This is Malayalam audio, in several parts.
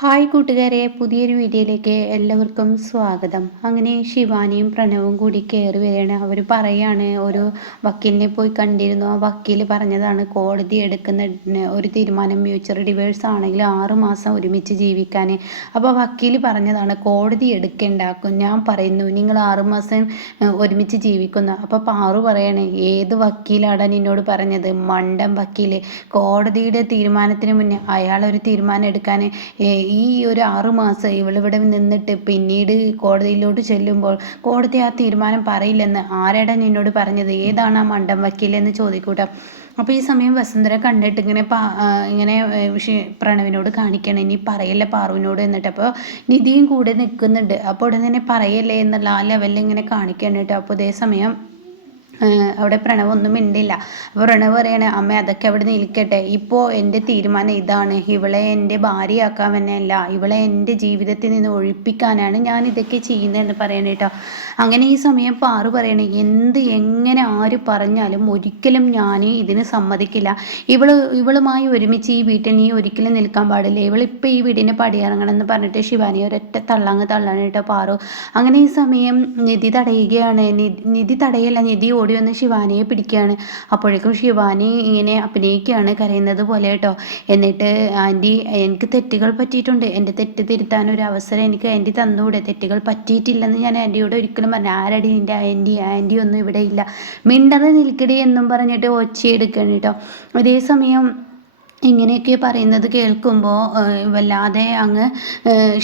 ഹായ് കൂട്ടുകാരെ, പുതിയൊരു വീഡിയോയിലേക്ക് എല്ലാവർക്കും സ്വാഗതം. അങ്ങനെ ശിവാനിയും പ്രണവും കൂടി കയറി വരികയാണ്. അവർ പറയാണ് ഒരു വക്കീലിനെ പോയി കണ്ടിരുന്നു. ആ വക്കീൽ പറഞ്ഞതാണ് കോടതി എടുക്കുന്ന ഒരു തീരുമാനം മ്യൂച്വൽ ഡിവേഴ്സ് ആണെങ്കിൽ 6 മാസം ഒരുമിച്ച് ജീവിക്കാൻ. അപ്പോൾ വക്കീൽ പറഞ്ഞതാണ് കോടതി എടുക്കേണ്ടാക്കും, ഞാൻ പറയുന്നു നിങ്ങൾ 6 മാസം ഒരുമിച്ച് ജീവിക്കുന്നു. അപ്പോൾ പാറു പറയാണ് ഏത് വക്കീലാണ് നിന്നോട് പറഞ്ഞത്, മണ്ടൻ വക്കീൽ. കോടതിയുടെ തീരുമാനത്തിന് മുന്നേ അയാളൊരു തീരുമാനം എടുക്കാൻ ഈ ഒരു 6 മാസം ഇവളിവിടെ നിന്നിട്ട് പിന്നീട് കോടതിയിലോട്ട് ചെല്ലുമ്പോൾ കോടതി ആ തീരുമാനം പറയില്ലെന്ന് ആരാടാ നിന്നോട് പറഞ്ഞത്, ഏതാണ് ആ മണ്ടൻ വക്കീലെന്ന് ചോദിക്കൂട്ടോ. അപ്പോൾ ഈ സമയം വസുന്ധര കണ്ടിട്ട് ഇങ്ങനെ പ്രണവിനോട് കാണിക്കണം, ഇനി പറയല്ലേ പാറുവിനോട് എന്നിട്ട്. അപ്പോൾ നിധിയും കൂടെ നിൽക്കുന്നുണ്ട്. അപ്പോൾ ഉടനെ തന്നെ പറയല്ലേ എന്നുള്ള ആ ലെവലിൽ ഇങ്ങനെ കാണിക്കണം കേട്ടോ. അപ്പോൾ അതേ സമയം അവിടെ പ്രണവൊന്നും മിണ്ടില്ല. അപ്പോൾ പ്രണവ് പറയാണ് അമ്മ അതൊക്കെ അവിടെ നിൽക്കട്ടെ, ഇപ്പോൾ എൻ്റെ തീരുമാനം ഇതാണ്, ഇവളെ എൻ്റെ ഭാര്യയാക്കാൻ തന്നെയല്ല, ഇവളെ എൻ്റെ ജീവിതത്തിൽ നിന്ന് ഒഴിപ്പിക്കാനാണ് ഞാൻ ഇതൊക്കെ ചെയ്യുന്നതെന്ന് പറയണ കേട്ടോ. അങ്ങനെ ഈ സമയം പാറു പറയണേ എങ്ങനെ ആര് പറഞ്ഞാലും ഒരിക്കലും ഞാൻ ഇതിന് സമ്മതിക്കില്ല. ഇവളുമായി ഒരുമിച്ച് ഈ വീട്ടിൽ നീ ഒരിക്കലും നിൽക്കാൻ പാടില്ല, ഇവളിപ്പോൾ ഈ വീടിനെ പടിയിറങ്ങണം എന്ന് പറഞ്ഞിട്ട് ശിവാനി ഒരൊറ്റ തള്ളാണ് കേട്ടോ പാറു. അങ്ങനെ ഈ സമയം നിധി തടയുകയാണ്. നിധി തടയല്ല, നിധി ഓടി വന്ന് ശിവാനിയെ പിടിക്കുകയാണ്. അപ്പോഴേക്കും ശിവാനി ഇങ്ങനെ അഭിനയിക്കുകയാണ്, കരയുന്നത് പോലെ കേട്ടോ. എന്നിട്ട് ആൻറ്റി എനിക്ക് തെറ്റുകൾ പറ്റിയിട്ടുണ്ട്, എൻ്റെ തെറ്റ് തിരുത്താൻ ഒരു അവസരം എനിക്ക് ആൻറ്റി തന്നൂടെ, തെറ്റുകൾ പറ്റിയിട്ടില്ലെന്ന് ഞാൻ ആൻറ്റിയോട് ഒരിക്കലും പറഞ്ഞു. ആരടി എൻ്റെ ആൻറ്റി ഒന്നും ഇവിടെ ഇല്ല, മിണ്ടത് നിൽക്കടി എന്നും പറഞ്ഞിട്ട് ഒച്ചയെടുക്കണം കേട്ടോ. അതേസമയം ഇങ്ങനെയൊക്കെ പറയുന്നത് കേൾക്കുമ്പോൾ വല്ലാതെ അങ്ങ്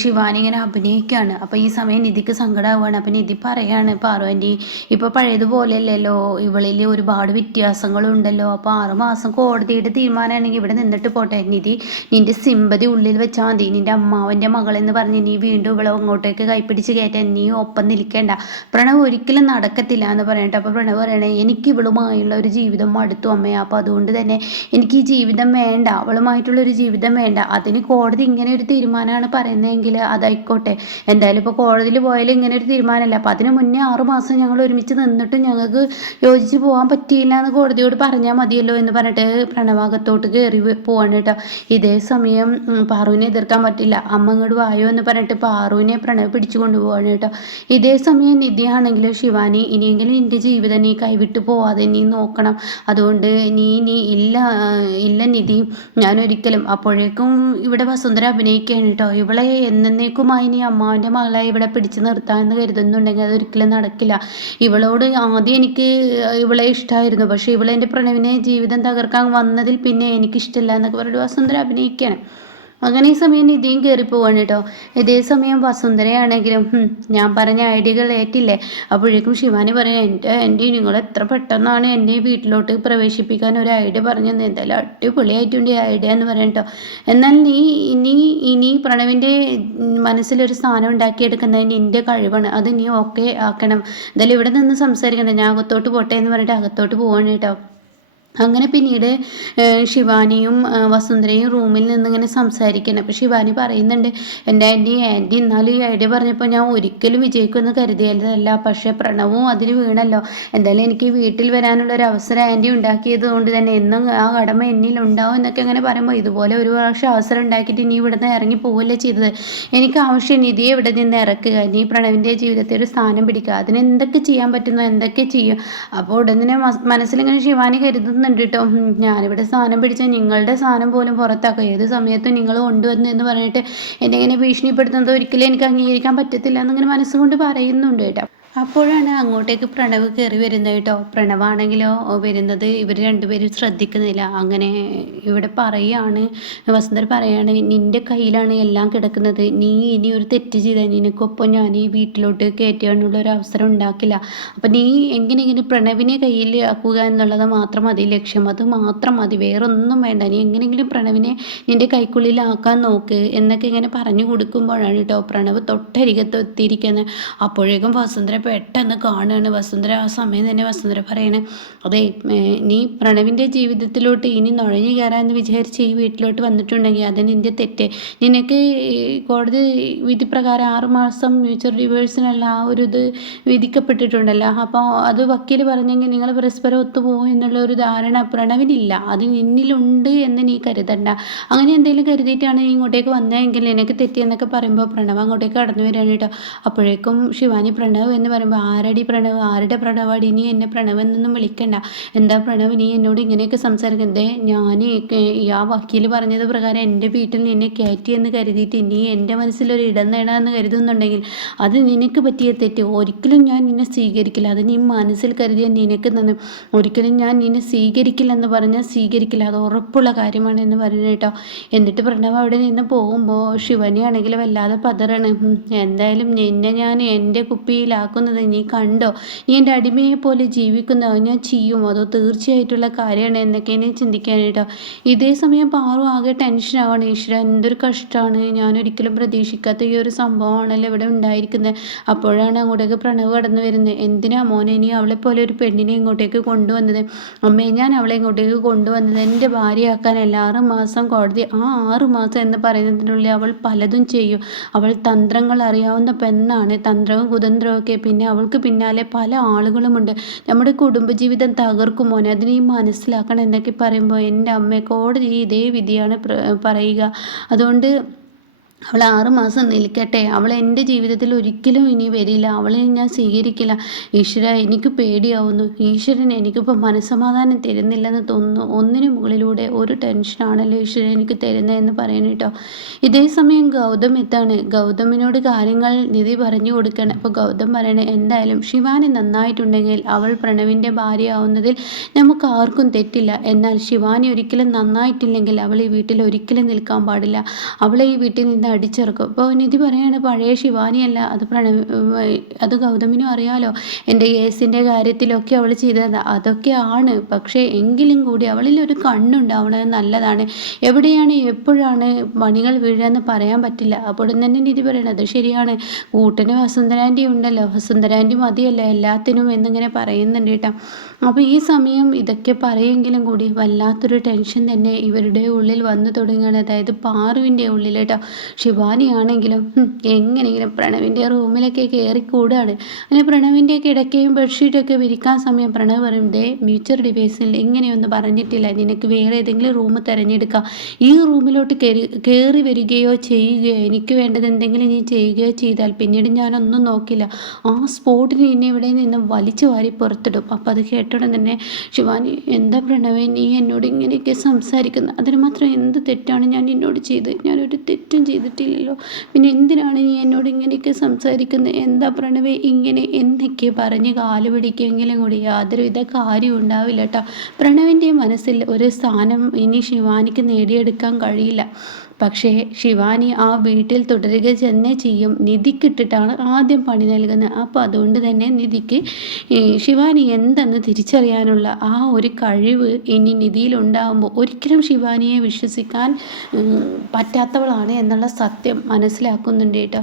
ശിവാനി ഇങ്ങനെ അഭിനയിക്കുകയാണ്. അപ്പോൾ ഈ സമയം നിധിക്ക് സങ്കടമാവുകയാണ്. അപ്പോൾ നിധി പറയാണ് പാർവതി ഇപ്പോൾ പഴയതുപോലെയല്ലല്ലോ, ഇവളിൽ ഒരുപാട് വ്യത്യാസങ്ങളുണ്ടല്ലോ, അപ്പോൾ 6 മാസം കോടതിയുടെ തീരുമാനമാണെങ്കിൽ ഇവിടെ നിന്നിട്ട് പോട്ടെ. നിധി നിൻ്റെ സിമ്പതി ഉള്ളിൽ വെച്ചാൽ മതി, നിൻ്റെ അമ്മാവൻ്റെ മകളെന്ന് പറഞ്ഞ് നീ വീണ്ടും ഇവളെ അങ്ങോട്ടേക്ക് കൈപ്പിടിച്ച് കയറ്റാൻ നീ ഒപ്പം നിൽക്കേണ്ട. പ്രണവ് ഒരിക്കലും നടക്കത്തില്ല എന്ന് പറയട്ടെ. അപ്പോൾ പ്രണവ് പറയണേ എനിക്ക് ഇവളുമായുള്ള ഒരു ജീവിതം മടുത്തു അമ്മേ, അപ്പോൾ അതുകൊണ്ട് തന്നെ എനിക്ക് ഈ ജീവിതം വേണ്ട, അവളുമായിട്ടുള്ളൊരു ജീവിതം വേണ്ട. അതിന് കോടതി ഇങ്ങനെ ഒരു തീരുമാനമാണ് പറയുന്നതെങ്കിൽ അതായിക്കോട്ടെ, എന്തായാലും ഇപ്പോൾ കോടതിയിൽ പോയാലും ഇങ്ങനെ ഒരു തീരുമാനമല്ല. അപ്പോൾ അതിന് മുന്നേ 6 മാസം ഞങ്ങൾ ഒരുമിച്ച് നിന്നിട്ട് ഞങ്ങൾക്ക് യോജിച്ച് പോകാൻ പറ്റിയില്ല എന്ന് കോടതിയോട് പറഞ്ഞാൽ മതിയല്ലോ എന്ന് പറഞ്ഞിട്ട് പ്രണവാകത്തോട്ട് കയറി പോവാണ് കേട്ടോ. ഇതേ സമയം പാറുവിനെ എതിർക്കാൻ പറ്റില്ല, അമ്മ ഇങ്ങോട്ട് വായോ എന്ന് പറഞ്ഞിട്ട് പാറുവിനെ പ്രണവ് പിടിച്ചു കൊണ്ടുപോവാണ് കേട്ടോ. ഇതേ സമയം നിധിയാണെങ്കിലും ശിവാനി ഇനിയെങ്കിലും നിൻ്റെ ജീവിതം നീ കൈവിട്ട് പോവാതെ നീ നോക്കണം, അതുകൊണ്ട് നീ ഇല്ല നിധി ഞാനൊരിക്കലും. അപ്പോഴേക്കും ഇവിടെ വസുന്ധര അഭിനയിക്കുകയാണ് കേട്ടോ. ഇവളെ എന്നേക്കുമായി നീ അമ്മാവൻ്റെ മകളെ ഇവിടെ പിടിച്ചു നിർത്താമെന്ന് കരുതുന്നുണ്ടെങ്കിൽ അതൊരിക്കലും നടക്കില്ല. ഇവളോട് ആദ്യം എനിക്ക് ഇവളെ ഇഷ്ടമായിരുന്നു, പക്ഷേ ഇവളെൻ്റെ പ്രണവിനെ ജീവിതം തകർക്കാൻ വന്നതിൽ പിന്നെ എനിക്കിഷ്ടമില്ല എന്നൊക്കെ പറഞ്ഞിട്ട് വസുന്ധര അഭിനയിക്കുകയാണ്. അങ്ങനെ ഈ സമയം നിധിയും കയറിപ്പോവാണ് കേട്ടോ. ഇതേ സമയം വസുന്ധരയാണെങ്കിലും ഞാൻ പറഞ്ഞ ഐഡിയകൾ ഏറ്റില്ലേ. അപ്പോഴേക്കും ശിവാനി പറയാം എൻ്റെ നിങ്ങൾ എത്ര പെട്ടെന്നാണ് എന്നെ വീട്ടിലോട്ട് പ്രവേശിപ്പിക്കാൻ ഒരു ഐഡിയ പറഞ്ഞു തന്നെ, എന്തായാലും അടിപൊളിയായിട്ടുണ്ട് ഈ ഐഡിയ എന്ന് പറയാം കേട്ടോ. എന്നാൽ ഇനി പ്രണവിൻ്റെ മനസ്സിലൊരു സ്ഥാനം ഉണ്ടാക്കിയെടുക്കുന്നത് നിൻ്റെ കഴിവാണ്, അത് നീ ഓക്കെ ആക്കണം. എന്തായാലും ഇവിടെ നിന്ന് സംസാരിക്കണ്ട, ഞാൻ അകത്തോട്ട് പോട്ടെ എന്ന് പറഞ്ഞിട്ട് അകത്തോട്ട് പോവാണ് കേട്ടോ. അങ്ങനെ പിന്നീട് ശിവാനിയും വസുന്ധരയും റൂമിൽ നിന്നിങ്ങനെ സംസാരിക്കണം. അപ്പോൾ ശിവാനി പറയുന്നുണ്ട് എൻ്റെ ആൻറ്റി എന്നാലും ഈ ഐഡിയ പറഞ്ഞപ്പോൾ ഞാൻ ഒരിക്കലും വിജയിക്കുമെന്ന് കരുതിയതല്ല, പക്ഷേ പ്രണവും അതിന് വീണല്ലോ. എന്തായാലും എനിക്ക് വീട്ടിൽ വരാനുള്ളൊരു അവസരം ആൻറ്റി ഉണ്ടാക്കിയത് കൊണ്ട് തന്നെ എന്നും ആ കടമ എന്നിലുണ്ടാവും എന്നൊക്കെ അങ്ങനെ പറയുമ്പോൾ ഇതുപോലെ ഒരു പ്രാവശ്യം അവസരം ഉണ്ടാക്കിയിട്ട് ഇനി ഇവിടെ നിന്ന് ഇറങ്ങി പോവുകയല്ലേ ചെയ്തത്. എനിക്ക് ആവശ്യം നിധിയെ ഇവിടെ നിന്ന് ഇറക്കുക, നീ പ്രണവിൻ്റെ ജീവിതത്തിൽ ഒരു സ്ഥാനം പിടിക്കുക, അതിന് എന്തൊക്കെ ചെയ്യാൻ പറ്റുന്നോ എന്തൊക്കെ ചെയ്യും. അപ്പോൾ ഉടനെ മനസ്സിലിങ്ങനെ ശിവാനി കരുതുന്നു കേട്ടോ, ഞാനിവിടെ സാധനം പിടിച്ചാൽ നിങ്ങളുടെ സാധനം പോലും പുറത്താക്കും, ഏത് സമയത്തും നിങ്ങൾ കൊണ്ടുവന്നു എന്ന് പറഞ്ഞിട്ട് എന്നെ ഇങ്ങനെ ഭീഷണിപ്പെടുത്തുന്നത് ഒരിക്കലും എനിക്ക് അംഗീകരിക്കാൻ പറ്റത്തില്ല എന്നിങ്ങനെ മനസ്സുകൊണ്ട് പറയുന്നുണ്ട് കേട്ടോ. അപ്പോഴാണ് അങ്ങോട്ടേക്ക് പ്രണവ് കയറി വരുന്നത് കേട്ടോ. പ്രണവാണെങ്കിലോ വരുന്നത് ഇവർ രണ്ടുപേരും ശ്രദ്ധിക്കുന്നില്ല. അങ്ങനെ ഇവിടെ പറയാണ്, വസുന്ധര പറയാണ് നിൻ്റെ കയ്യിലാണ് എല്ലാം കിടക്കുന്നത്, നീ ഇനി ഒരു തെറ്റ് ചെയ്താൽ നിനക്കൊപ്പം ഞാൻ ഈ വീട്ടിലോട്ട് കയറ്റാനുള്ള ഒരു അവസരം ഉണ്ടാക്കില്ല. അപ്പം നീ എങ്ങനെയെങ്കിലും പ്രണവിനെ കയ്യിൽ ആക്കുക എന്നുള്ളത് മാത്രം മതി ലക്ഷ്യം, അത് മാത്രം മതി, വേറൊന്നും വേണ്ട, നീ എങ്ങനെയെങ്കിലും പ്രണവിനെ നിൻ്റെ കൈക്കുള്ളിലാക്കാൻ നോക്ക് എന്നൊക്കെ ഇങ്ങനെ പറഞ്ഞു കൊടുക്കുമ്പോഴാണ് കേട്ടോ പ്രണവ് തൊട്ടരികത്ത് എത്തിയിരിക്കുന്നത്. അപ്പോഴേക്കും വസുന്ധര പെട്ടെന്ന് കാണുകയാണ് വസുന്ധര. ആ സമയം തന്നെ വസുന്ധര പറയണേ, അതെ നീ പ്രണവിൻ്റെ ജീവിതത്തിലോട്ട് ഇനി നുഴഞ്ഞു കയറാമെന്ന് വിചാരിച്ച് ഈ വീട്ടിലോട്ട് വന്നിട്ടുണ്ടെങ്കിൽ അത് നിൻ്റെ തെറ്റ്. നിനക്ക് കോടതി വിധി പ്രകാരം 6 മാസം മ്യൂച്വൽ ഡിവേഴ്സിനുള്ള ആ ഒരു ഇത് വിധിക്കപ്പെട്ടിട്ടുണ്ടല്ലോ. അപ്പോൾ അത് വക്കീൽ പറഞ്ഞെങ്കിൽ നിങ്ങൾ പരസ്പരം ഒത്തുപോകും എന്നുള്ള ഒരു ധാരണ പ്രണവിനില്ല. അത് നിന്നിലുണ്ട് എന്ന് നീ കരുതണ്ട. അങ്ങനെ എന്തെങ്കിലും കരുതിയിട്ടാണ് നീ ഇങ്ങോട്ടേക്ക് വന്നതെങ്കിൽ നിനക്ക് തെറ്റിയെന്നൊക്കെ പറയുമ്പോൾ പ്രണവ് അങ്ങോട്ടേക്ക് കടന്നു വരികയാണ് കേട്ടോ. അപ്പോഴേക്കും ശിവാനി പ്രണവ് എന്ന് പറയുമ്പോൾ ആരടി പ്രണവ്, ആരുടെ പ്രണവാടി, നീ എന്നെ പ്രണവ് എന്നൊന്നും വിളിക്കണ്ട. എന്താ പ്രണവ് നീ എന്നോട് ഇങ്ങനെയൊക്കെ സംസാരിക്കുന്നത്? ഞാൻ ആ വക്കീൽ പറഞ്ഞത് പ്രകാരം എൻ്റെ വീട്ടിൽ നിന്നെ കയറ്റിയെന്ന് കരുതിയിട്ട് നീ എൻ്റെ മനസ്സിലൊരു ഇടം നേടാമെന്ന് കരുതുന്നുണ്ടെങ്കിൽ അത് നിനക്ക് പറ്റിയ തെറ്റ്. ഒരിക്കലും ഞാൻ നിന്നെ സ്വീകരിക്കില്ല. അത് നീ മനസ്സിൽ കരുതിയ നിനക്ക് തന്നെ ഒരിക്കലും ഞാൻ നിന്നെ സ്വീകരിക്കില്ലെന്ന് പറഞ്ഞാൽ സ്വീകരിക്കില്ല. അത് ഉറപ്പുള്ള കാര്യമാണ് എന്ന് പറഞ്ഞു കേട്ടോ. എന്നിട്ട് പ്രണവ് അവിടെ നിന്ന് പോകുമ്പോൾ ശിവനെയാണെങ്കിൽ വല്ലാതെ പതറാണ്. എന്തായാലും നിന്നെ ഞാൻ എൻ്റെ കുപ്പിയിലാക്കുന്നത് നീ കണ്ടോ? നീ എൻ്റെ അടിമയെ പോലെ ജീവിക്കുന്നോ? ഞാൻ ചെയ്യുമോ? അതോ തീർച്ചയായിട്ടുള്ള കാര്യമാണ് എന്നൊക്കെ എന്നെ ചിന്തിക്കാൻ കേട്ടോ. ഇതേ സമയം പാറു ആകെ ടെൻഷനാവാണ്. ഈശ്വര എന്തൊരു കഷ്ടമാണ്, ഞാനൊരിക്കലും പ്രതീക്ഷിക്കാത്ത ഈ ഒരു സംഭവമാണല്ലോ ഇവിടെ ഉണ്ടായിരിക്കുന്നത്. അപ്പോഴാണ് അങ്ങോട്ടേക്ക് പ്രണവ് കടന്നു വരുന്നത്. എന്തിനാ മോനെ നീ അവളെ പോലെ ഒരു പെണ്ണിനെ ഇങ്ങോട്ടേക്ക് കൊണ്ടുവന്നത്? അമ്മേ ഞാൻ അവളെ ഇങ്ങോട്ടേക്ക് കൊണ്ടുവന്നത് എൻ്റെ ഭാര്യയാക്കാനല്ല. 6 മാസം കോടതി, ആ 6 മാസം എന്ന് പറയുന്നതിനുള്ളിൽ അവൾ പലതും ചെയ്യും. അവൾ തന്ത്രങ്ങൾ അറിയാവുന്ന പെണ്ണാണ്, തന്ത്രവും കുതന്ത്രവും ഒക്കെ. പിന്നെ അവൾക്ക് പിന്നാലെ പല ആളുകളുമുണ്ട്. നമ്മുടെ കുടുംബജീവിതം തകർക്കും മോനെ, അതിന് നീ മനസ്സിലാക്കണം എന്നൊക്കെ പറയുമ്പോൾ എൻ്റെ അമ്മ കോടതി ഇതേ വിധിയാണ് പറയുക. അതുകൊണ്ട് അവൾ 6 മാസം നിൽക്കട്ടെ. അവൾ എൻ്റെ ജീവിതത്തിൽ ഒരിക്കലും ഇനി വരില്ല. അവളെ ഞാൻ സ്വീകരിക്കില്ല. ഈശ്വര എനിക്ക് പേടിയാവുന്നു. ഈശ്വരൻ എനിക്കിപ്പോൾ മനസ്സമാധാനം തരുന്നില്ലെന്ന് തോന്നുന്നു. ഒന്നിനു മുകളിലൂടെ ഒരു ടെൻഷനാണല്ലോ ഈശ്വരൻ എനിക്ക് തരുന്നതെന്ന് പറയുന്നു കേട്ടോ. ഇതേ സമയം ഗൗതം എത്താണ്. ഗൗതമിനോട് കാര്യങ്ങൾ നിധി പറഞ്ഞു കൊടുക്കണം. അപ്പോൾ ഗൗതം പറയണേ, എന്തായാലും ശിവാനി നന്നായിട്ടുണ്ടെങ്കിൽ അവൾ പ്രണവിൻ്റെ ഭാര്യയാവുന്നതിൽ നമുക്ക് ആർക്കും തെറ്റില്ല. എന്നാൽ ശിവാനി ഒരിക്കലും നന്നായിട്ടില്ലെങ്കിൽ അവൾ ഈ വീട്ടിൽ ഒരിക്കലും നിൽക്കാൻ പാടില്ല. അവളെ ഈ വീട്ടിൽ നിന്ന് അടിച്ചിറക്കും. അപ്പോൾ നിധി പറയാണ്, പഴയ ശിവാനിയല്ല അത് അത് ഗൗതമിനും അറിയാലോ. എൻ്റെ കേസിൻ്റെ കാര്യത്തിലൊക്കെ അവൾ ചെയ്തത് അതൊക്കെയാണ്. പക്ഷേ എങ്കിലും കൂടി അവളിൽ ഒരു കണ്ണുണ്ടാവണത് നല്ലതാണ്. എവിടെയാണ് എപ്പോഴാണ് മണികൾ വീഴുകയെന്ന് പറയാൻ പറ്റില്ല. അപ്പോൾ തന്നെ നിധി പറയണത് ശരിയാണ്. കൂട്ടിന് വസുന്ധരാൻ്റി ഉണ്ടല്ലോ, വസുന്ധരാൻ്റി മതിയല്ലോ എല്ലാത്തിനും എന്നിങ്ങനെ പറയുന്നുണ്ട് കേട്ടോ. അപ്പോൾ ഈ സമയം ഇതൊക്കെ പറയുമെങ്കിലും കൂടി വല്ലാത്തൊരു ടെൻഷൻ തന്നെ ഇവരുടെ ഉള്ളിൽ വന്നു തുടങ്ങുകയാണ്. അതായത് പാറുവിൻ്റെ ഉള്ളിൽ കേട്ടോ. ശിവാനിയാണെങ്കിലും എങ്ങനെയെങ്കിലും പ്രണവിൻ്റെ റൂമിലൊക്കെ കയറിക്കൂടാണ്. അങ്ങനെ പ്രണവിൻ്റെ കിടക്കയും ബെഡ്ഷീറ്റൊക്കെ വിരിക്കാൻ സമയം പ്രണവ് പറയും, ദേ മ്യൂച്വൽ ഡിവൈസിൽ ഇങ്ങനെയൊന്നും പറഞ്ഞിട്ടില്ല, നിനക്ക് വേറെ ഏതെങ്കിലും റൂം തിരഞ്ഞെടുക്കാം. ഈ റൂമിലോട്ട് കയറി വരികയോ ചെയ്യുകയോ എനിക്ക് വേണ്ടത് എന്തെങ്കിലും നീ ചെയ്യുകയോ ചെയ്താൽ പിന്നീട് ഞാനൊന്നും നോക്കില്ല. ആ സ്പോട്ടിൽ നിന്നെ ഇവിടെ നിന്ന് വലിച്ചു വാരി പുറത്തിടും. അപ്പം അത് കേട്ടോടെ തന്നെ ശിവാനി, എന്താ പ്രണവേ നീ എന്നോട് ഇങ്ങനെയൊക്കെ സംസാരിക്കുന്നത്? അതിന് മാത്രം എന്ത് തെറ്റാണ് ഞാൻ എന്നോട് ചെയ്തത്? ഞാനൊരു തെറ്റും ചെയ്തിട്ടില്ലല്ലോ. പിന്നെ എന്തിനാണ് നീ എന്നോട് ഇങ്ങനെയൊക്കെ സംസാരിക്കുന്നത്? എന്താ പ്രണവേ ഇങ്ങനെ എന്നൊക്കെ പറഞ്ഞ് കാല് പിടിക്കുമെങ്കിലും കൂടി യാതൊരുവിധ കാര്യം ഉണ്ടാവില്ല കേട്ടോ. പ്രണവിൻ്റെ മനസ്സിൽ ഒരു സ്ഥാനം ഇനി ശിവാനിക്ക് നേടിയെടുക്കാൻ കഴിയില്ല. പക്ഷേ ശിവാനി ആ വീട്ടിൽ തുടരുക തന്നെ ചെയ്യും. നിധിക്കിട്ടിട്ടാണ് ആദ്യം പണി നൽകുന്നത്. അപ്പോൾ അതുകൊണ്ട് തന്നെ നിധിക്ക് ശിവാനി എന്തെന്ന് തിരിച്ചറിയാനുള്ള ആ ഒരു കഴിവ് ഇനി നിധിയിലുണ്ടാകുമ്പോൾ ഒരിക്കലും ശിവാനിയെ വിശ്വസിക്കാൻ പറ്റാത്തവളാണ് എന്നുള്ള സത്യം മനസ്സിലാക്കുന്നുണ്ട് കേട്ടോ.